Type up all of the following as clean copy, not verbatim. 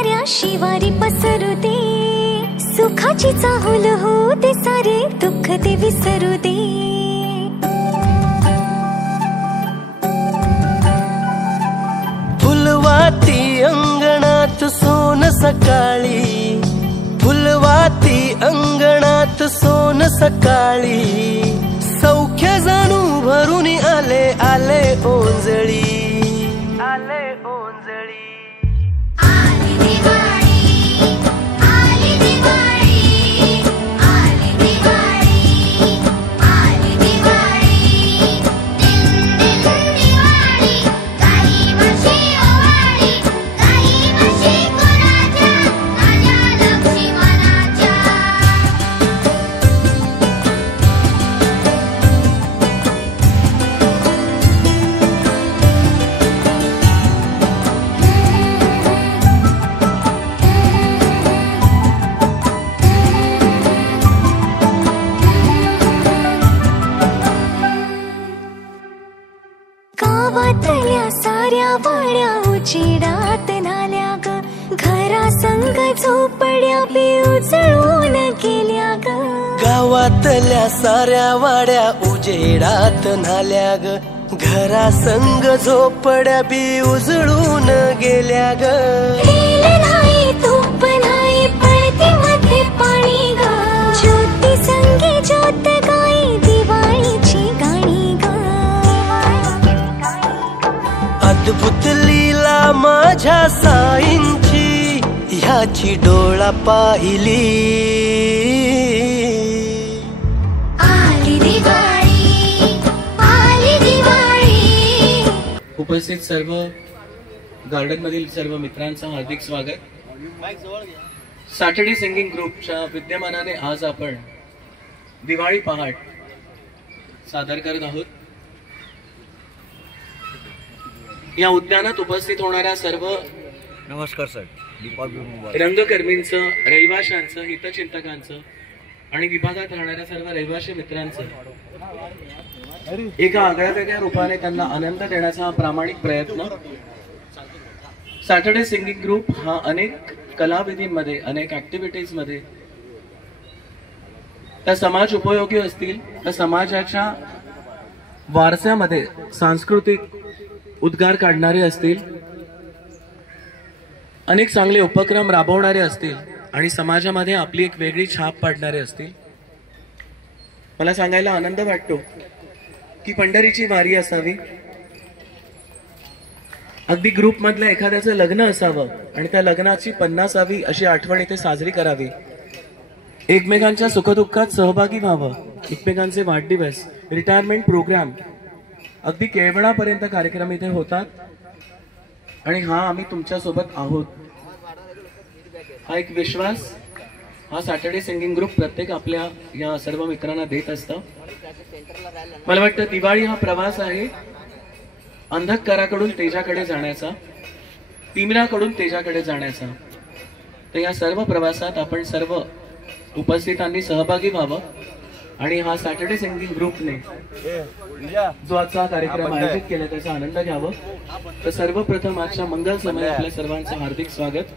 साऱ्या शिवारी पसरू दे, सुखाची चाहुल होऊ दे, सारे दुःख ते विसरू दे. फुलवाती अंगणात सोन सकाळी, फुलवाती अंगणात सोन सकाळी, सौख्य जाणू भरून आले आले ओंजळी, आले ओंजळी. आली दिवाळी, आली दिवाळी, आली दिवाळी, आली दिवाळी, दिन दिन दिवाळी, काही वर्षे ओवाळी, काही वर्षे कोणाच्या, माझ्या लक्ष्मणाच्या. गावातल्या साऱ्या वाड्या उजेडात नाल्या ग, घरा संग झोपड्या बी उजळून गेल्या ग. गावातल्या साऱ्या वाड्या उजेडात नाल्या ग, घरा संग झोपड्या बी उजळून गेल्या ग. तेल नाही तूप नाही पळते मध्ये पाणी ग, ज्योती संगी ज्योत गाई दिवाळीची गाणी ग. अद्भुत लीला माझ्या साईंची, ह्याची डोळा पाहिली. आली दिवाळी, आली दिवाळी. उपस्थित सर्व गार्डन मधील सर्व मित्रांचं हार्दिक स्वागत. सॅटर्डे सिंगिंग ग्रुपच्या विद्यमानाने आज आपण दिवाळी पहाट सादर करत आहोत. या उद्यानात उपस्थित होणाऱ्या सर्व नमस्कार सर, रंगकर्मींचं, रहिवाशांचं, हितचिंतकांचं आणि विभागात राहणाऱ्या सर्व रहिवासी मित्रांचं एका आगळ्या वेगळ्या रूपाने त्यांना आनंद देण्याचा हा प्रामाणिक प्रयत्न. सॅटर्डे सिंगिंग ग्रुप हा अनेक कलाविधींमध्ये, अनेक ऍक्टिव्हिटीज मध्ये, त्या समाज उपयोगी असतील, त्या समाजाच्या वारशामध्ये सांस्कृतिक उद्गार काढणारे असतील, अनेक चांगले उपक्रम राबवणारे असतील आणि समाजामध्ये आपली एक वेगळी छाप पाडणारे असतील. मला सांगायला आनंद वाटतो की पंढरीची वारी असावी, अगदी ग्रुप मधल्या एखाद्याचं लग्न असावं आणि त्या लग्नाची 50वी अशी आठवण इथे साजरी करावी, एकमेकांच्या सुखदुःखात सहभागी व्हावं, एकमेकांचे वाढदिवस, रिटायरमेंट प्रोग्राम, अगदी केळवणापर्यंत कार्यक्रम इथे होतात. आणि हा आम्ही तुमच्या सोबत आहोत, हा एक विश्वास हा सॅटर्डे सिंगिंग ग्रुप प्रत्येक आपल्या या सर्व मित्रांना देत असतं. मला वाटतं दिवाळी हा प्रवास आहे अंधकाराकडून तेजाकडे जाण्याचा, तिमिराकडून तेजाकडे जाण्याचा. तर या सर्व प्रवासात आपण सर्व उपस्थितांनी सहभागी व्हावं आणि हा सॅटर्डे सिंगिंग ग्रुपने जो आजचा कार्यक्रम आयोजित केला त्याचा आनंद घ्यावा. तर सर्वप्रथम आजच्या मंगल समय आपल्या सर्वांचं हार्दिक स्वागत.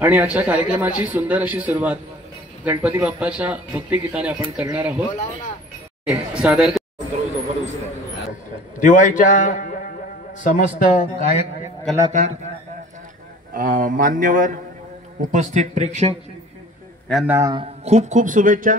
आणि आजच्या कार्यक्रमाची सुंदर अशी सुरुवात गणपती बाप्पाच्या भक्तिगीताने आपण करणार आहोत. सादर दिवाळीच्या समस्त गायक, कलाकार, मान्यवर, उपस्थित प्रेक्षक यांना खूप खूप शुभेच्छा.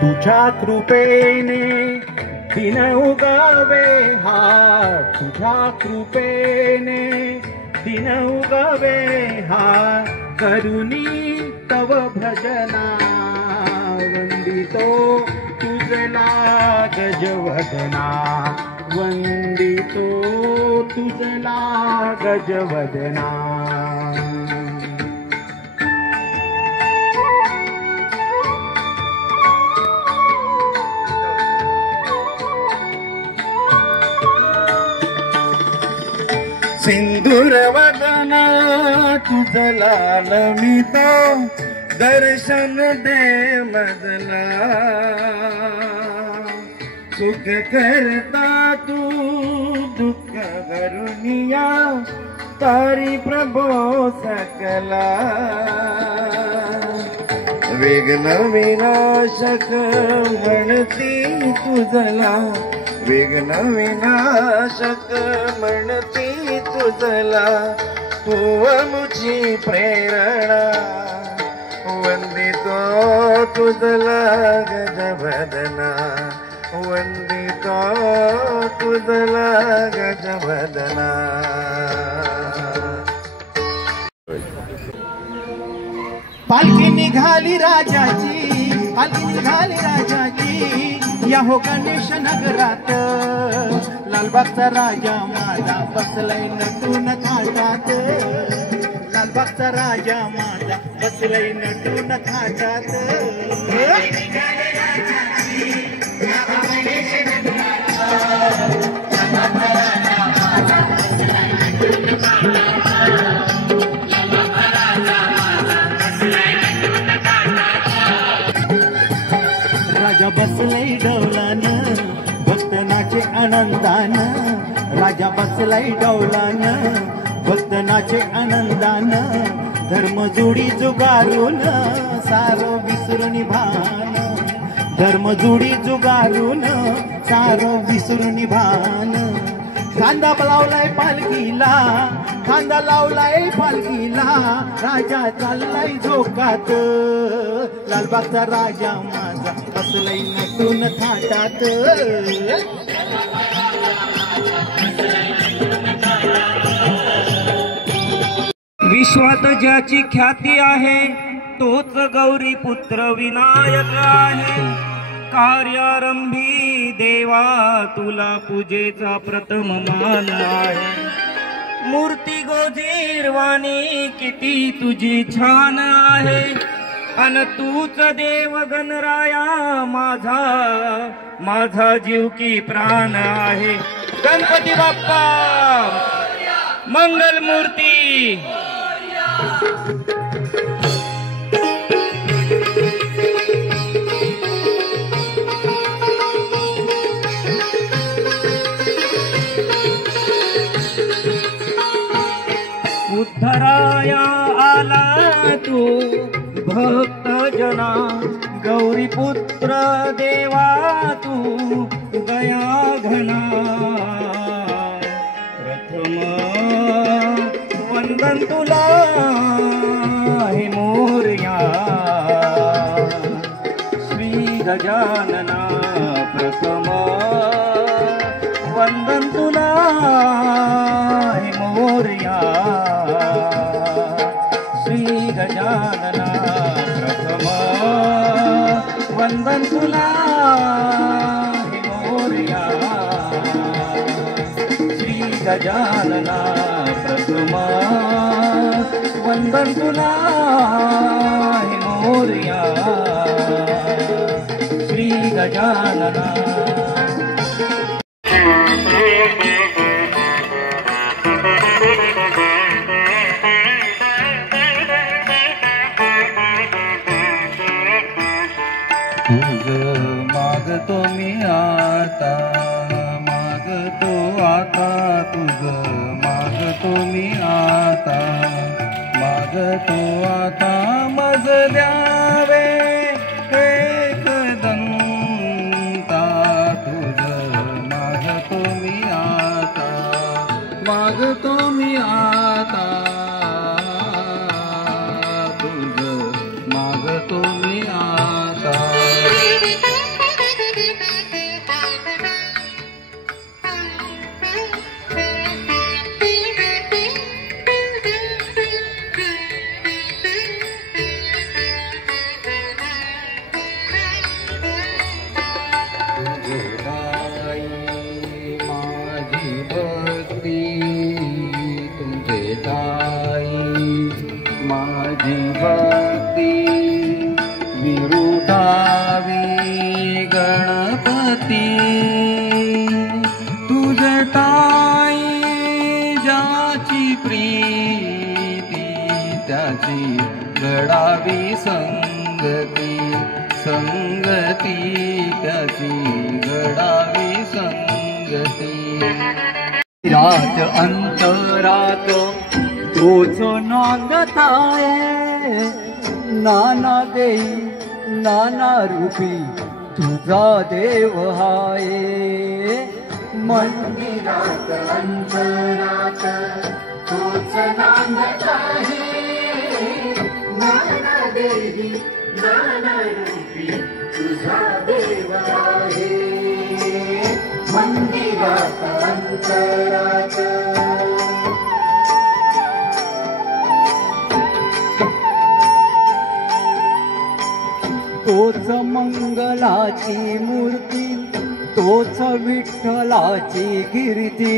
तुझ्या कृपेने दिन उगावे हा, तुझ्या कृपेने दिन उगावे हा, करुणी तव भजना वंदितो तुझला गजवदना, वंदितो तुझला गजवदना. सिंदूर वदना तुझं लाल मी तो दर्शन दे मजला सुख करता तू दुःख करुनिया तारी प्रभो सकला विघ्न विनाशक म्हणती तुझला विघ्न विनाशक म्हणती तुझला मुझी प्रेरणा वंदितो तुझला गजबदना वंदितो तुझला गजबदना पालखी निघाली राजाची पालखी निघाली राजाची या हो गणेश नगरात लालबागचा राजा माझा बसलाय नटून थाटात लालबागचा राजा माझा बसलाय नटून थाटात राजा बसलाय डौलान भक्त नाचे आनंदान राजा बसलाय डौलान भक्त नाचे आनंदान धर्म जोडी जुगारून सारो विसरून भान धर्म जोडी जुगारून सारो विसरून भान खांदा लावलाय पालखीला खांदा लावलाय पालखीला राजा चाललाय झोकात लालबागचा राजा माझा बसलाय नटून थाटात विश्वात ज्याची ख्याती आहे तोच गौरी पुत्र विनायक आहे कार्यारंभी देवा तुला पूजेचा प्रथम मान आहे मूर्ती गोजीरवाणी किती तुझी छान आहे अन तूच देव गणराया माझा माझा जीव की प्राण आहे गणपती बाप्पा मंगल मूर्ती उद्धराया आला तू भक्त जना गौरी पुत्र देवा तू दया घना प्रथम वंदन तुला हे मोरया श्री गजानना प्रथम वंदन तुला हे मोरया श्री गजानना प्रथम वंदन तुला हे मोरया श्री गजानना प्रथम वंदन तुला हे मोरया श्री गजानना मागतो मी आता मागतो आता तुझ मागतो मी आता मागतो आता मज द्यावे एक दंता तुझ मागतो मी आता मागतो मी आता तुझ मागतो मी आता त्याची प्रीती त्याची घडावी संगती संगती त्याची घडावी संगती रात अंतरात तोच नांदताय नाना देई नाना रूपी तुझा देव हाय मंदिरात अंतरात तोच नांदत आहे नाना देवी नाना रूपी तुझा देव आहे मंदिरात अंतरात तोच मंगलाची मूर्ती तोच विठ्ठलाची कीर्ती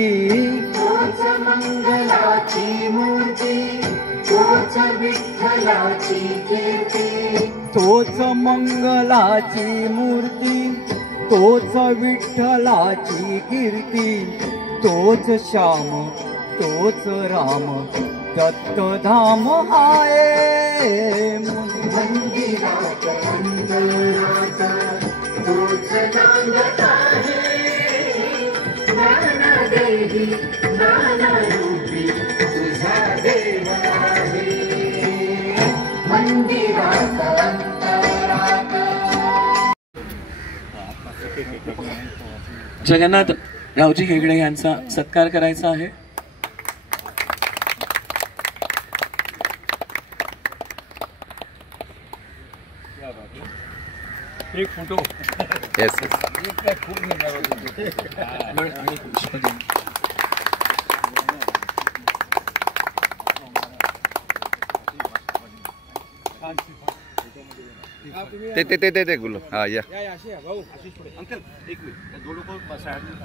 तोच मंगलाची मूर्ती तोच विठ्ठलाची कीर्ती तोच मंगलाची मूर्ती तोच विठ्ठलाची कीर्ती तोच श्याम तोच राम दत्तधाम आहे मंदिरात अंतरात तोच नांदत आहे नाना देवी नाना रूपी तुझा देव आहे मंदिरात अंतरात जगन्नाथ रावजी हेगडे यांचा सत्कार करायचा आहे. एक फोटो येस ते गुलो हा या भाऊ अंकल एक मिनिट दो लोगों को साइड में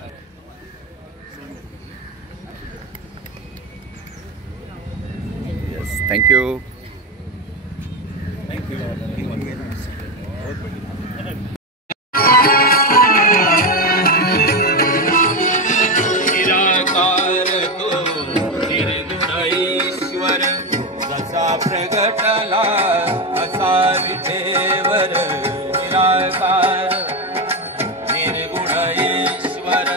यस थँक्यू निराकार तो निर्गुण ईश्वर जसा प्रगटला असा विठेवर निराकार निर्गुण ईश्वर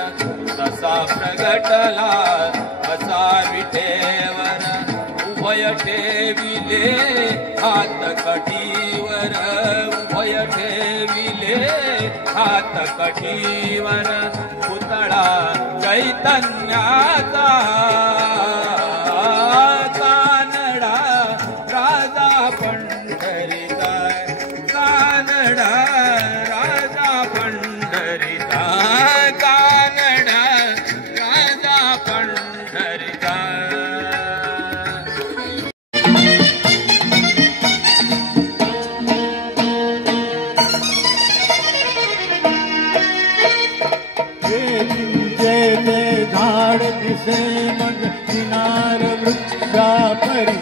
जसा प्रगटला असा विठेवर उभय ठेविले हात कटीवर उभय ठेविले हात कटीवर पुतळा चैतन्याचा कानडा राजा पंढरीचा कानडा राजा पंढरीचा कानडा राजा पंढरीचा झाड दिसे मग किनार वृक्षा परी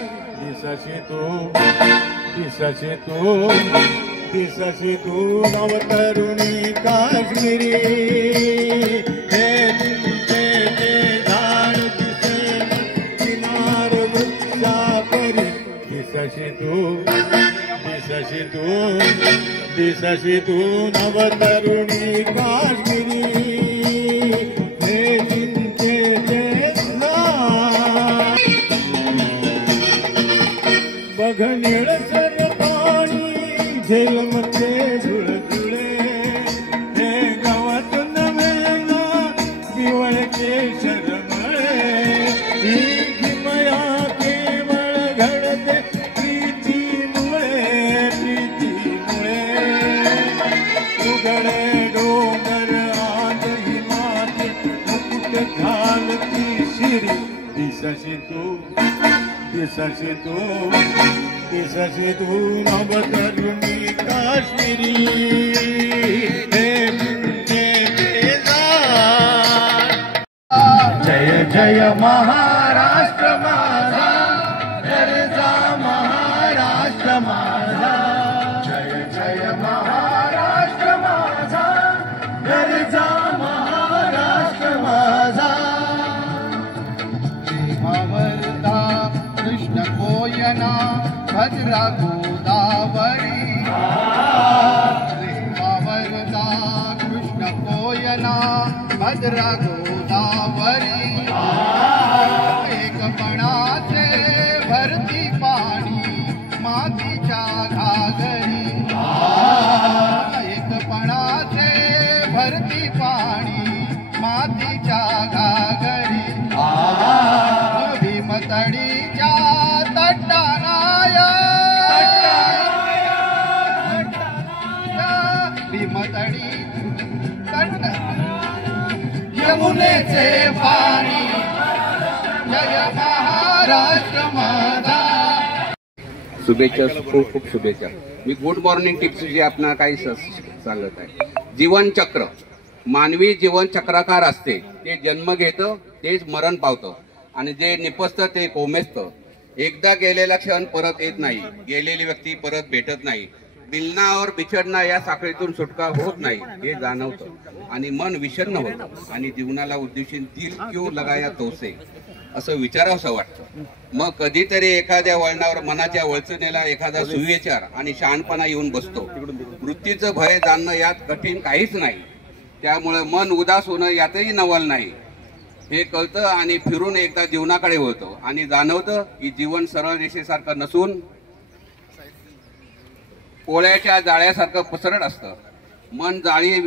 दिसशी तू नवतरुणी काश्मीरी हे चिंचेचे झाड दिसे मग किनार वृक्षा परी दिसशी तू नवतरुणी काश्मीरी बघ निळसर पाणी झेलमध्ये झुळझुळे हे गावात नव्हेना दिवळचे शरमळे ही किमया केवळ घडते प्रीतीमुळे उघडे डोंगर आज हिमाचे मुकुट घालती शिरी दिसशी तू नवतरुणी काश्मीरी हे जय जय महाराष्ट्र माझा गरजा महाराष्ट्र माझा जय जय महाराष्ट्र माझा गरजा महाराष्ट्र माझा कृष्ण कोयना भद्रा गोदावरी वरदा कृष्ण कोयना भद्रा गोदावरी एकपणाचे भरती पाणी मातीच्या घागरी एकपणाचे भरती पाणी मातीच्या घागरी भीमतडीच्या तट्टानाया भीमतडी तट्ट यमुनेचे पाणी जय महाराष्ट्र माझा. शुभेच्छा, खूप खूप शुभेच्छा. मी गुड मॉर्निंग टिप्स जे आपल्याला काही सांगत आहे. जीवनचक्र, मानवी जीवन चक्राकार असते. ते जन्म घेतं तेच मरण पावतं आणि जे निपजतं ते कोमेजतं. एकदा गेलेला क्षण परत येत नाही. गेलेली व्यक्ती परत भेटत नाही. मिलनावर बिछडणं या साखळीतून सुटका होत नाही हे जाणवतं आणि मन विषण्ण होतं आणि जीवनाला उद्देशून दिल क्यों लगाया तोसे असं विचारावंसं वाटतं. मग कधीतरी एखाद्या वळणावर मनाच्या वळचणीला एखादा सुविचार आणि शहाणपणा येऊन बसतो. मृत्यूचं भय जाणणं यात कठीण काहीच नाही. त्यामुळे मन उदास होणं यातही नवल नाही हे कळतं आणि फिरून एकदा जीवनाकडे वळतो आणि जाणवतं की जीवन सरळ रेषेसारखं नसून पोळ्याच्या जाळ्यासारखं पसरट असतं. मन जाळी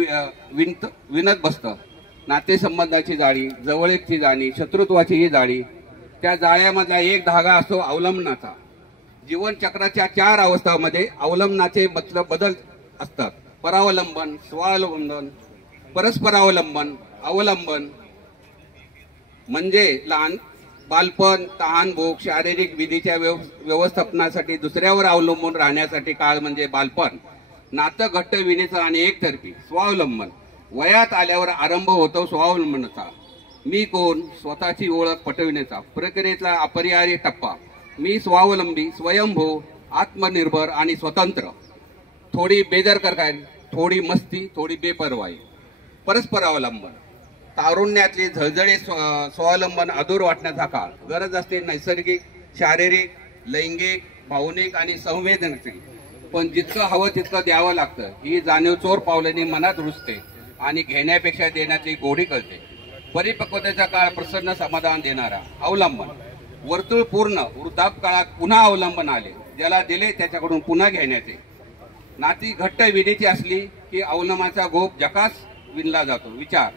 विणत बसतं. नातेसंबंधाची जाळी, जवळीकची जाणी, शत्रुत्वाचीही जाळी. त्या जाळ्यामधला एक धागा असतो अवलंबनाचा. जीवनचक्राच्या 4 अवस्थांमध्ये अवलंबनाचे मतलब बदल असतात. परावलंबन, स्वावलंबन, परस्परावलंबन, अवलंबन. म्हणजे लहान बालपण, तहानभूक, शारीरिक विधीच्या व्यवस्थापनासाठी दुसऱ्यावर अवलंबून राहण्यासाठी काळ म्हणजे बालपण. नातं घट्ट विणीचं आणि एकतर्फी स्वावलंबन. वयात आल्यावर आरंभ होतो स्वावलंबनाचा. मी कोण, स्वतःची ओळख पटविण्याचा प्रक्रियेतला अपरिहार्य टप्पा. मी स्वावलंबी, स्वयंभू, आत्मनिर्भर आणि स्वतंत्र. थोडी बेदरकारी, थोडी मस्ती, थोडी बेपर्वाई. परस्परावलंबन, तारुण्यातली झळझळी स्वावलंबन अधूर वाटण्याचा काळ. गरज असते नैसर्गिक, शारीरिक, लैंगिक, भावनिक आणि संवेदनशील. पण जितकं हवं तितकं द्यावं लागतं ही जाणीव चोर पावलांनी मनात रुजते आणि घेण्यापेक्षा देण्याची गोडी कळते. परिपक्वतेचा काळ प्रसन्न समाधान देणारा. अवलंबन, वर्तुळ पूर्ण. वृद्धापकाळात पुन्हा अवलंबन आले. ज्याला दिले त्याच्याकडून पुन्हा घेण्याचे. नाती घट्ट विणीची असली की अवलंबनाचा गोप जकास विणला जातो. विचार,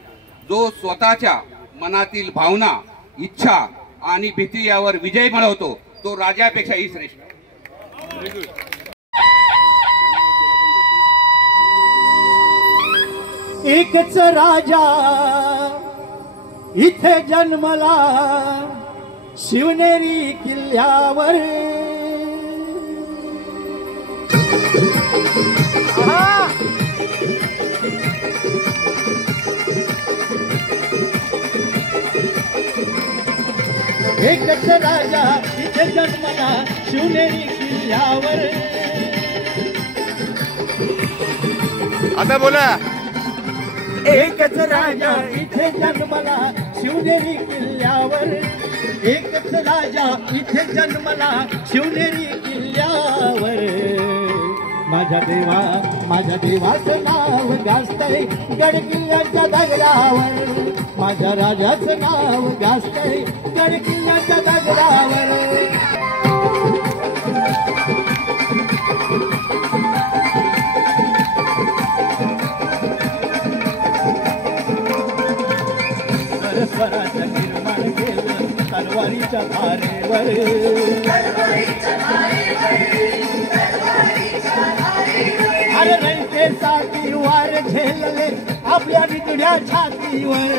जो स्वतःच्या मनातील भावना, इच्छा आणि भीती यावर विजय मिळवतो तो राजापेक्षाही श्रेष्ठ. एकच राजा इथे जन्मला शिवनेरी किल्ल्यावर. एकच राजा इथे जन्मला शिवनेरी किल्ल्यावर. आता बोला. एकच राजा इथे जन्मला शिवनेरी किल्ल्यावर. एकच राजा इथे जन्मला शिवनेरी किल्ल्यावर. माझ्या देवाचं नाव गाजतंय गड किल्ल्याच्या दगडावर. माझ्या राजाचं नाव गाजतंय गड किल्ल्याच्या दगडावर. स्वराचं निर्माण केलं तलवारीच्या धारेवर. अरे रयतेसाठी वार झेलले आपल्या नितड्या छातीवर.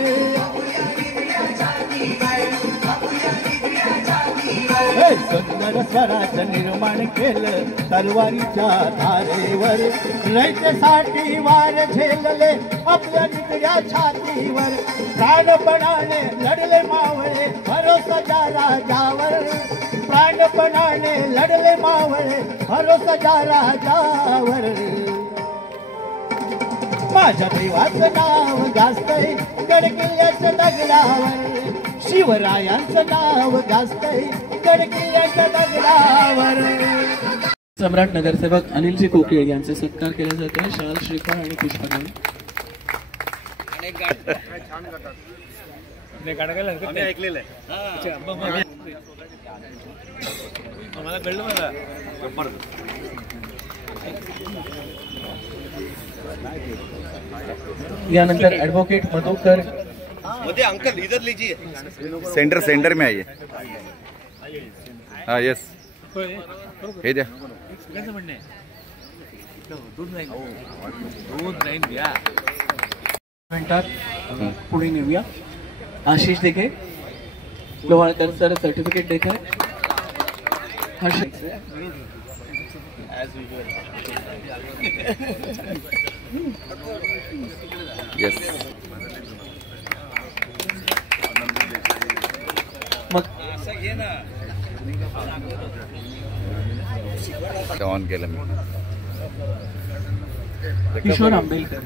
सुंदर स्वराचं निर्माण केलं तलवारीच्या धारेवर. रयतेसाठी वार झेलले आपल्या नितड्या छातीवर. प्राणपणाने लढले मावळे भरोसा राजावर. प्राणपणाने लढले मावळे भरोसा राजावर. माझ्या देवाचं नाव गाजतंय गड किल्ल्याच्या दगडावर. शिवरायांचं नाव गाजतंय गडकिल्ल्याच्या दगडावर. सम्राट नगरसेवक अनिलजी कोकिळे यांचे सत्कार केला जातो. शाल, श्रीफळ आणि पुष्पगुच्छ. यानंतर ऍडव्होकेट मधुकर अंकल इधर लीजिए. सेंटर में आइए. हाँ यस हे द्या. मिनिटात पुढे नेऊया. आशिष देखे लोहाळकर सर सर्टिफिकेट देत आहे. यस मग ऑन केलं मी. किशोर आंबेलकर.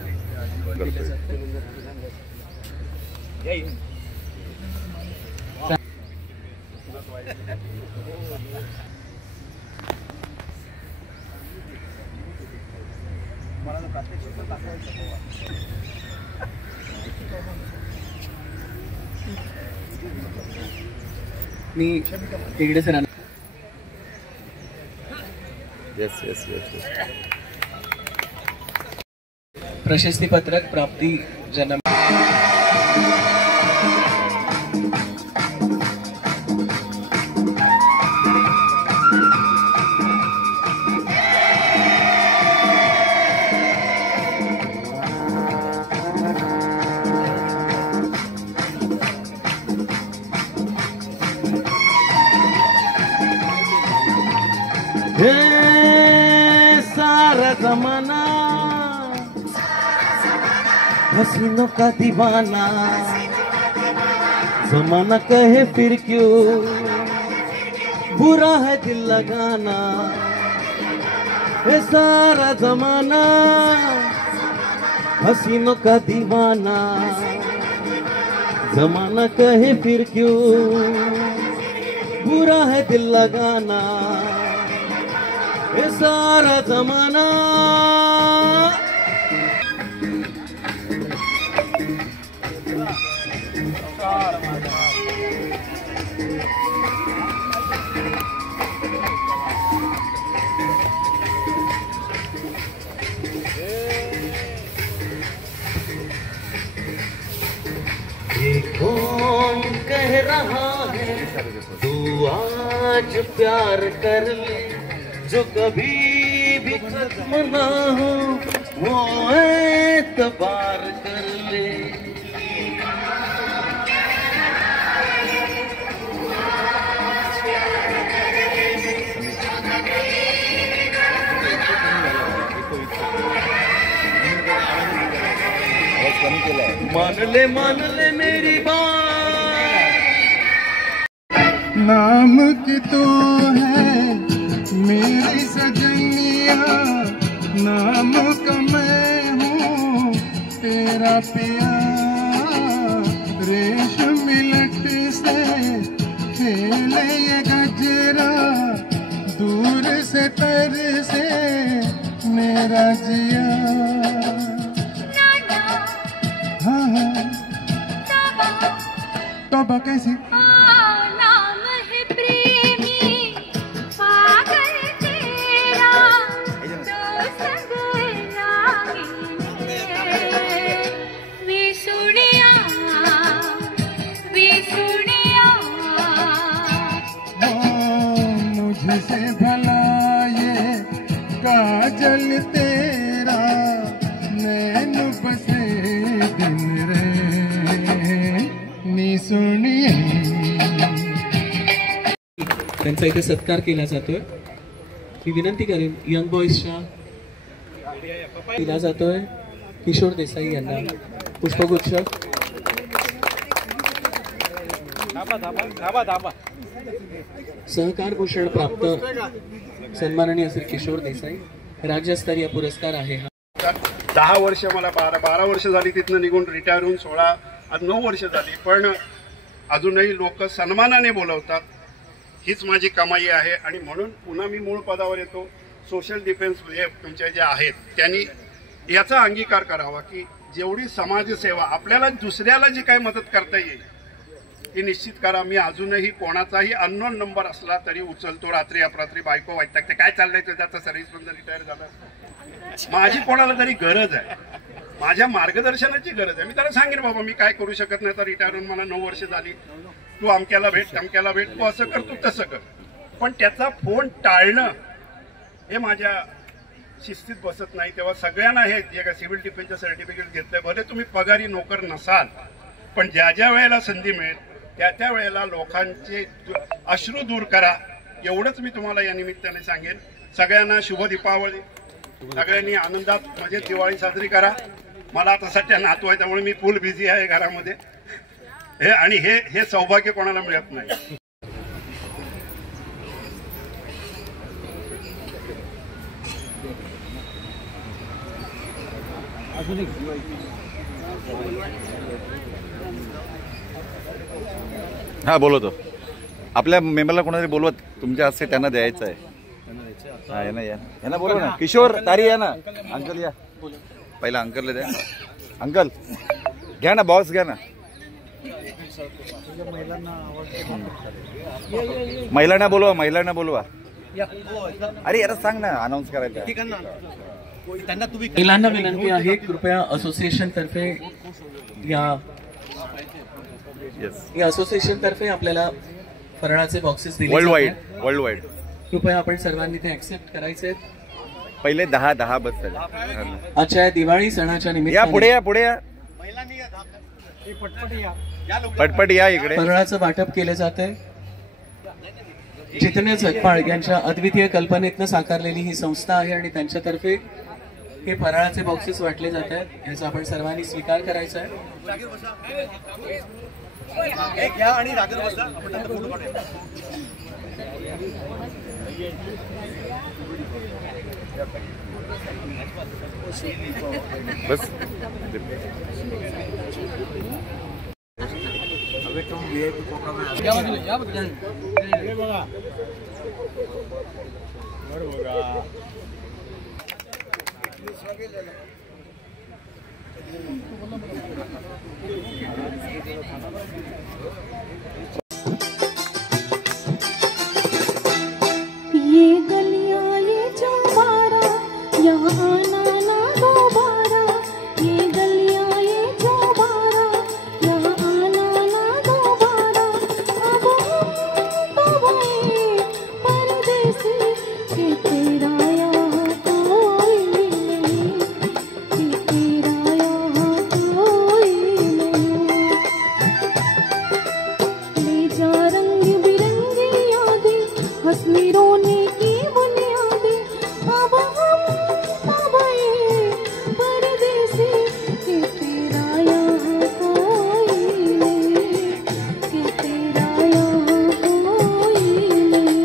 मी तिकडे sir. Yes yes yes yes. प्रशस्ती पत्रक प्राप्ती जन्म. हे सारा जमाना हसीनों का दीवाना, जमाना कहे फिर क्यों बुरा है दिल लगाना. हे सारा जमाना हसीनों का दीवाना, जमाना कहे फिर क्यों बुरा है दिल लगाना. ये सारा जमाना ये कौन कह रहा है तू आज प्यार कर ले, जो कभी भी खत्म ना हो वो एतबार कर ले. मान ले मेरी बात. नाम की तो है मेरी सजनिया, नाम का मैं हूँ तेरा पिया. रेशम मिलट से खेले ये गजरा, दूर से तर से मेरा जिया. हाँ हाँ तोबा कैसी नाम है प्रेमी पागल तेरा, जो संग लागे वे सुनिया मुझसे भला ये काजल तेरा, नैन बसे दिन रे नी सुनिए. त्यांचा इथे सत्कार केला जातोय. मी विनंती करेन यंग बॉईजच्या दिला जातोय किशोर देसाई यांना पुष्पगुच्छ. सहकार भूषण प्राप्त सन्माननीय श्री किशोर देसाई. राज्यस्तरीय पुरस्कार आहे हा. 10 वर्ष मला 12 वर्ष झाली तिथनं निघून रिटायर होऊन 9 वर्ष झाली. पण अजूनही लोक सन्मानाने बोलवतात. हीच माझी कमाई आहे आणि म्हणून पुन्हा मी मूळ पदावर येतो. सोशल डिफेन्स हे तुमचे जे आहेत त्यांनी याचा अंगीकार करावा की जेवढी समाजसेवा आपल्याला दुसऱ्याला जी काही मदत करता येईल ती निश्चित करा. मी अजूनही कोणाचाही अननोन नंबर असला तरी उचलतो. रात्री अपरात्री बायको वाटतात ते काय चाललंय तुझ्या सर्व्हिस बंद रिटायर झाला. माझी कोणाला तरी गरज आहे, माझ्या मार्गदर्शनाची गरज आहे. मी त्याला सांगेन बाबा मी काय करू शकत नाही तर रिटायर होऊन मला 9 वर्ष झाली, तू अमक्याला भेट तमक्याला भेट, तू असं कर तू तसं कर. पण त्याचा फोन टाळणं हे माझ्या शिस्तीत बसत नाही. तेव्हा सगळ्यांना हे जे काय सिव्हिल डिफेन्सचं सर्टिफिकेट घेतलंय भले तुम्ही पगारी नोकर नसाल पण ज्या ज्या वेळेला संधी मिळेल त्या त्या वेळेला लोकांचे अश्रू दूर करा. एवढंच मी तुम्हाला या निमित्ताने सांगेन. सगळ्यांना शुभ दीपावली. सगळ्यांनी आनंदात मजेत दिवाळी साजरी करा. मला आता सध्या नातू आहे त्यामुळे मी फुल बिझी आहे घरामध्ये हे आणि हे सौभाग्य कोणाला मिळत नाही. हा बोलवतो. आपल्या मेंबरला कोणातरी बोलवत तुमच्या हस्ते त्यांना द्यायचं आहे. हा यांना बोलव ना. किशोर तारी या ना. अंकल या पहिला. अंकलला द्या. अंकल घ्या ना. बॉक्स घ्या ना. महिलांना बोलवा. महिलांना बोलवा. अरे यार सांग ना अनाऊन्स करायचं. महिलांना विनंती आहे कृपया असोसिएशन तर्फे या असोसिएशन तर्फे आपल्याला फराळाचे बॉक्सेस दिले वर्ल्ड वाईड कृपया आपण सर्वांनी ते ऍक्सेप्ट करायचे. पहिले 10 बस झाले. आजच्या या दिवाळी सणाच्या या निमित्ताने पुढे या पटपट या इकडे. फराळाचं वाटप केलं जात आहे. जितने जगपाळ यांच्या अद्वितीय कल्पनेतनं साकारलेली ही संस्था आहे आणि त्यांच्यातर्फे हे फराळाचे बॉक्सेस वाटले जात आहेत. याचा आपण सर्वांनी स्वीकार करायचा आहे. बस ये गलियां ये चौबारा यहाँ आना ना दोबारा. ये गलियां ये चौबारा यहाँ आना ना दोबारा. अब हम तो गए परदेसी कि तेरा यहाँ कोई नहीं, कि तेरा यहाँ कोई नहीं. ले जा रंग बिरंगी यादें हंसनी रोने की बुनियादें. अब हम अब ये परदेसी कि तेरा यहाँ कोई नहीं, कि तेरा यहाँ कोई नहीं.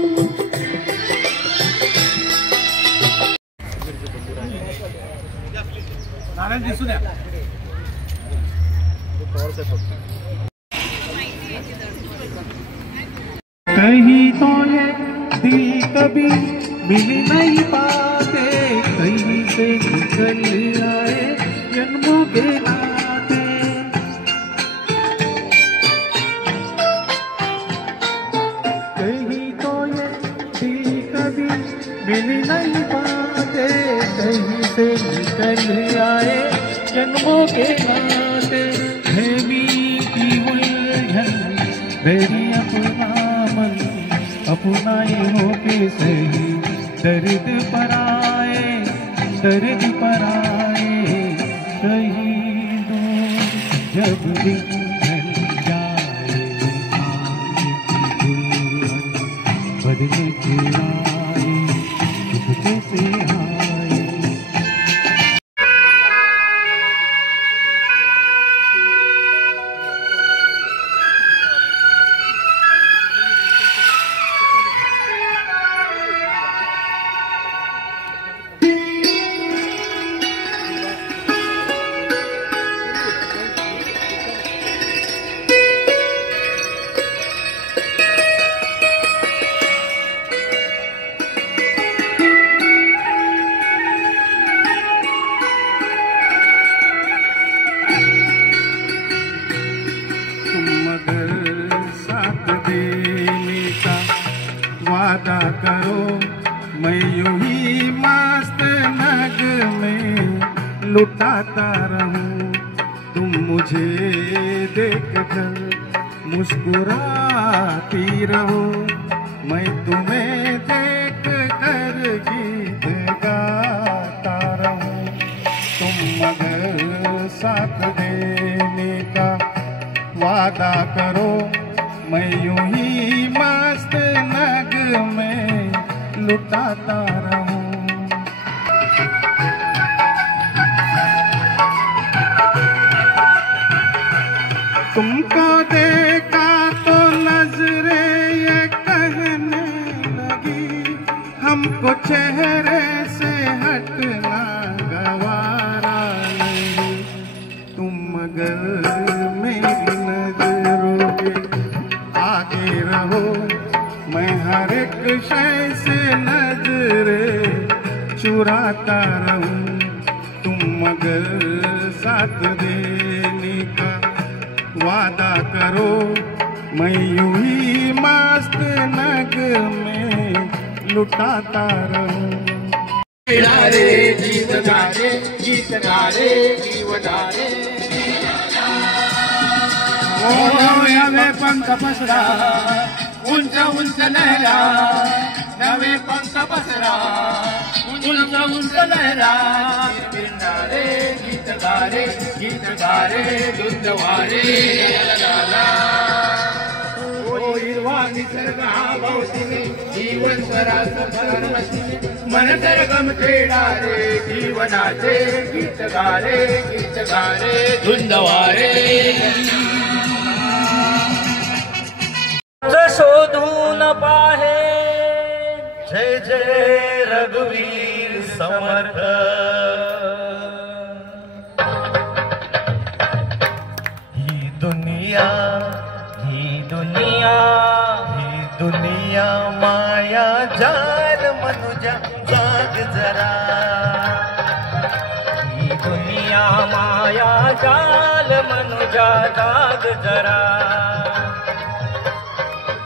कहीं तो ये दिल कभी मिल नहीं पाते, कहीं से निकल आए जन्मों के नाते. कहीं तो ये दिल कभी मिल नहीं पाते, कहीं से निकल आए जन्मों के नाते. है मीठी उलझन मेरी अपना मन अपना ये हो के सही. दर्द पर आए कहीं दूर जब दिन ढल जाए बदल के आए चुपके से आए. वादा करो मैं यूं ही मस्त नग में लुटाता रहूं, तुम मुझे देख कर मुस्कुराती रहो, मैं तुम्हें देख कर गीत गाता रहूं, तुम मगर साथ देने का वादा करो मैं यूं ही मस्त नग में लुटाता रहूं। तुमको देखा तो नजरें ये कहने लगी, हमको चेहरे से हटना गवारा नहीं, तुम मगर मेरी नजरों के आगे रहो, मैं हर एक शय से नजरें चुराता रहूं, तुम मगर साथ देने का वादा करो मैं यूं ही मस्त नग में लुटाता रहूं। रे जीव गारे गीत गारे जीवनारे नवे पंख पसरा उंच उंच लहरा, नवे पंख पसरा उंच उंच लहरा, रे गीत गारे दुंदवारे ओ हिरवा निसर्ग हा भोवतीने जीवन सरास फरवतीने, मन सरगम खेळा रे जीवनाचे गीत गारे धुंदवारे। शोधून पाहे जय जय रघुवीर समर्थ, ही दुनिया माया जाल मनुजा जाग जरा, ही दुनिया माया जाल मनुजा जाग जरा,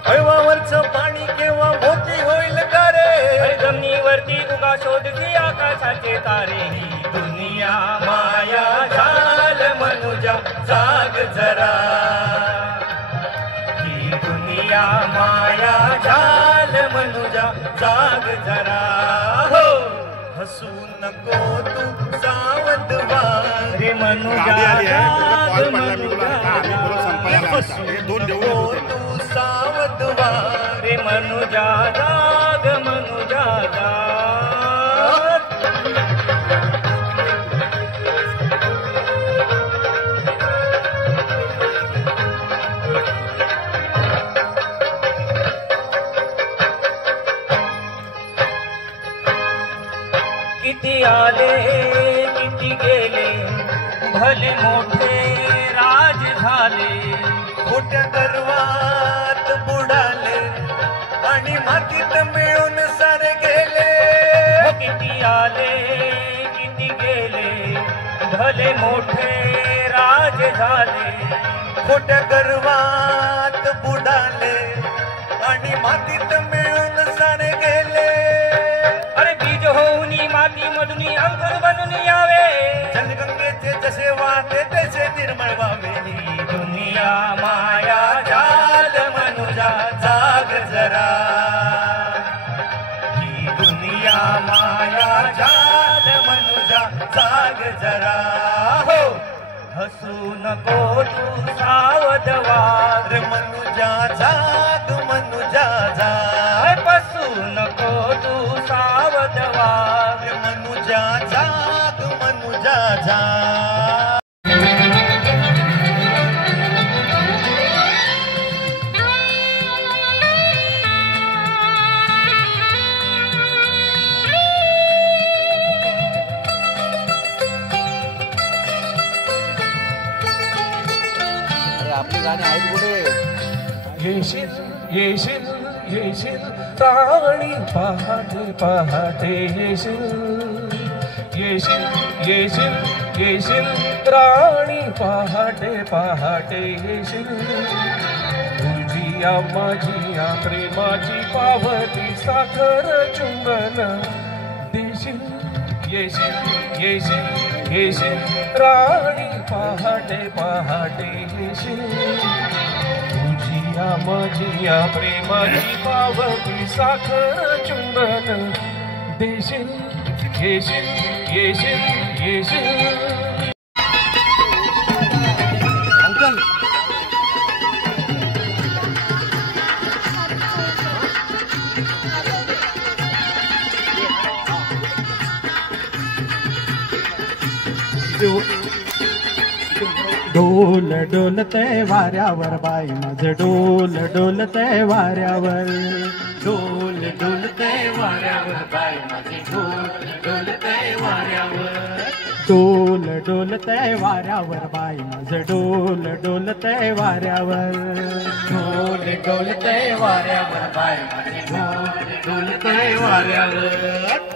हळवावरचं पाणी केव्हा मोती होईल का रे, जमिनीवरती उगा शोधती आकाशाचे तारे, ही दुनिया माया जाल मनुजा जाग जरा, ही दुनिया माया जाल मनुजा जाग जरा, हो हसू नको तू सावध व्हा रे मनुजा, जाग मनुजा हसू नको तू सावध व्हा रे मनुजा, जाग मनुजा जाग। किती आले किती गेले भले मोठे राज झाले, खोट्या गर्वात बुडाले आणि मातीत मिळून सारे गेले, किती आले किती गेले भले मोठे राज झाले, खोट्या गर्वात बुडाले आणि मातीत मिळून सारे गेले, अरे बीज होऊन माती मधून अंकुर बनून यावे, जलगंगेचे जसे वाहते तसे निर्मळ व्हावे, ही दुनिया माया जाल मनुजा जाग जरा, ही दुनिया माया जाल मनुजा जाग जरा, हो हसू नको तू सावध व्हा रे मनुजा, जाग मनुजा जाग, हसू नको तू सावध व्हा रे मनुजा, जाग मनुजा जाग। आपली गाणी आहेत कुठे? येशील येशील येशील राणी पहाटे पहाटे येशील, येशील येशील येशील राणी पहाटे पहाटे येशील, तुझी तुझिया माझिया प्रेमाची पावती साखर चुंबन देशील येशील येशील येशील राणी पहाटे पहाटे येशील तुझिया माझिया प्रेमाची पावती साखर चुंबन देशील येशील येशील येशील डोल डोलतय वाऱ्यावर बाई माझं डोल डोलतय वाऱ्यावर डोल डोलतय वाऱ्यावर बाई माझे डोल डोलतय वाऱ्यावर डोल डोलतय वाऱ्यावर बाई माझं डोल डोलतय वाऱ्यावर डोल डोलतय वाऱ्यावर बाई माझे डोल डोलतय वाऱ्यावर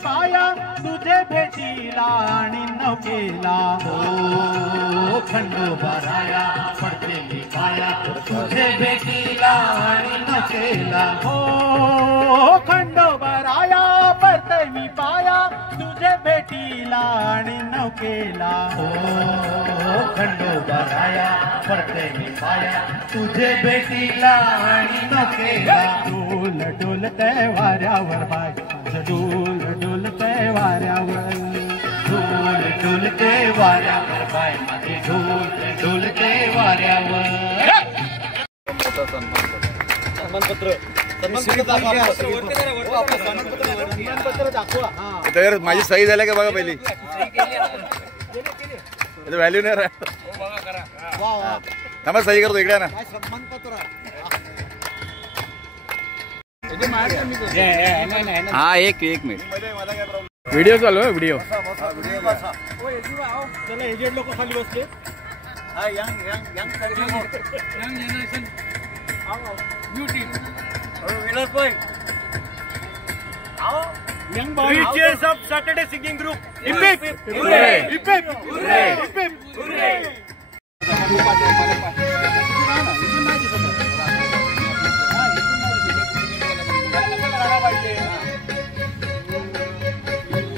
पाया तुझे भेटीला आणि नौकेला हो खंडोबाराया पडते मी पाया तुझे भेटीला आणि नौकेला हो खंडोबाराया पडते मी पाया तुझे भेटीला आणि नौकेला हो खंडोबाराया पडते मी पाया तुझे भेटीला आणि नौकेला डोल डोलतय वाऱ्यावर बाय डोल डोलतय वाऱ्यावर डोल डोलतय वाऱ्यावर बाय माझे डोल डोलतय वाऱ्यावर सन्मानपत्र माझी सही झाली का बघा पहिली व्हॅल्यू नाही थांबा सही करतो इकडे ना हाँ एक मिनट वीडियो चालू है वीडियो चला एजेड लोक खाली बसले young boy cheers of Saturday singing group hip hip hurray hip hip hurray hip hip hurray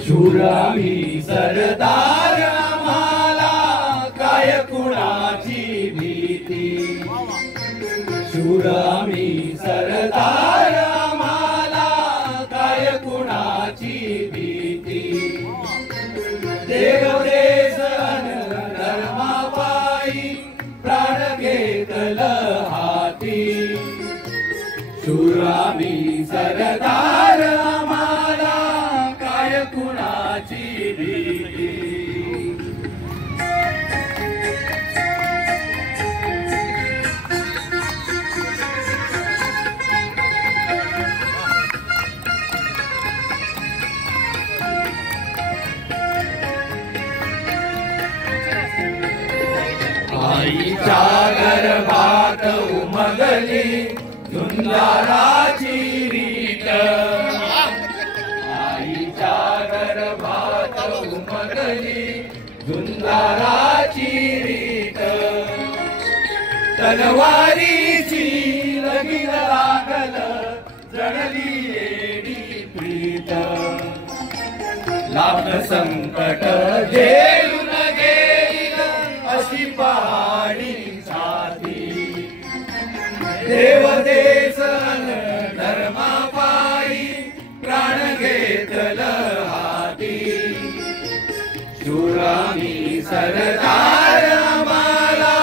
शूरामी सरदार आम्हाला काय कुणाची भीती शूरामी सरदार आम्हाला काय कुणाची भीती देव देश धर्मापायी प्राण घेतल हाती शूरामी सरदार आम्हाला काय कुणाची भीती आईच्या गर्भात उमगली झुंजाराची रीत आईच्या गर्भात उमगली झुंजाराची रीत तलवारीची लगीन लागल जडली येडी प्रीत लाभ संकट झेलून घेईल अशी पहाडी साथी देव देश धर्मापायी प्राण घेतल हाती शूरामी सरदार आम्हाला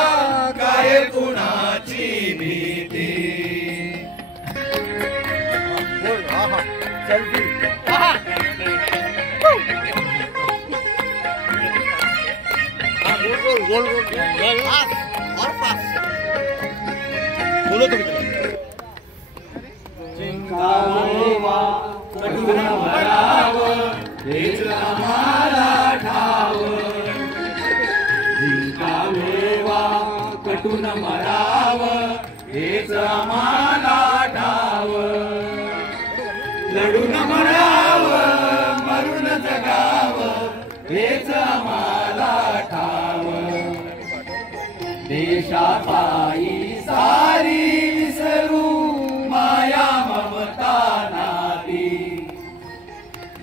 काय कुणाची भीती बोलो तुम्ही हेच आम्हाला ठाव जिंकावे वा कटून मराव हेच आम्हाला ठाव, लढून मरावं मरून जगावं हेच आम्हाला ठाव, देशापायी सारी विसरू माया ममता नाती,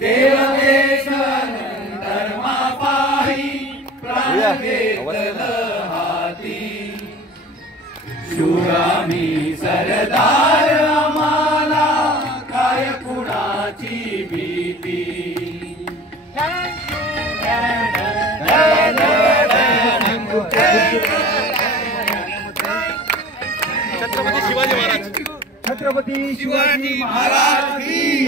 देव देश धर्मा पायी प्राण घेतल हाती, शूरामी सरदार आम्हाला काय कुणाची भीती, छत्रपती शिवाजी महाराज, छत्रपती शिवाजी महाराज की